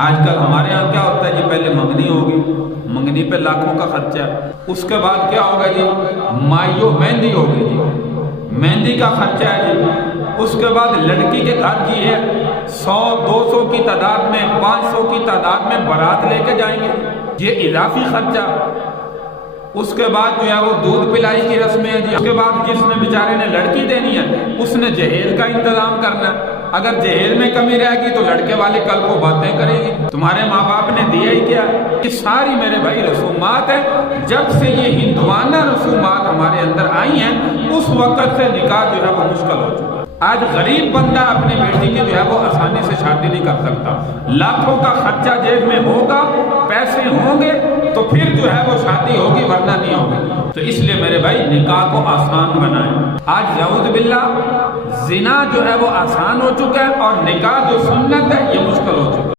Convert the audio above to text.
आजकल हमारे यहाँ क्या होता है जी, पहले मंगनी होगी, मंगनी पे लाखों का खर्चा, उसके बाद क्या होगा जी, माइयो मेहंदी होगी जी, मेहंदी का खर्चा है जी, उसके बाद लड़की के घर जी है 100-200 की तादाद में, 500 की तादाद में बारात लेके जाएंगे, ये इजाफी खर्चा। उसके बाद जो है वो दूध पिलाई की रस्में हैं जी। उसके बाद जिसने बेचारे ने लड़की देनी है उसने जहेज का इंतजाम करना है। अगर जहेज में कमी रहेगी तो लड़के वाले कल को बातें करेगी, तुम्हारे माँ बाप ने दिया ही क्या। ये सारी मेरे भाई रसूमात है। जब से ये हिंदुआना रसूमात हमारे अंदर आई हैं उस वक्त से निकाह जो है वो मुश्किल हो चुका है। आज गरीब बंदा अपनी बेटी की जो है वो आसानी से शादी नहीं कर सकता। लाखों का खर्चा जेब में होगा, पैसे होंगे तो फिर जो है वो शादी होगी, वरना नहीं होगी। तो इसलिए मेरे भाई निकाह को आसान बनाएं। आज यऊद बिल्लाह जिना जो है वो आसान हो चुका है और निकाह जो सुन्नत है ये मुश्किल हो चुका है।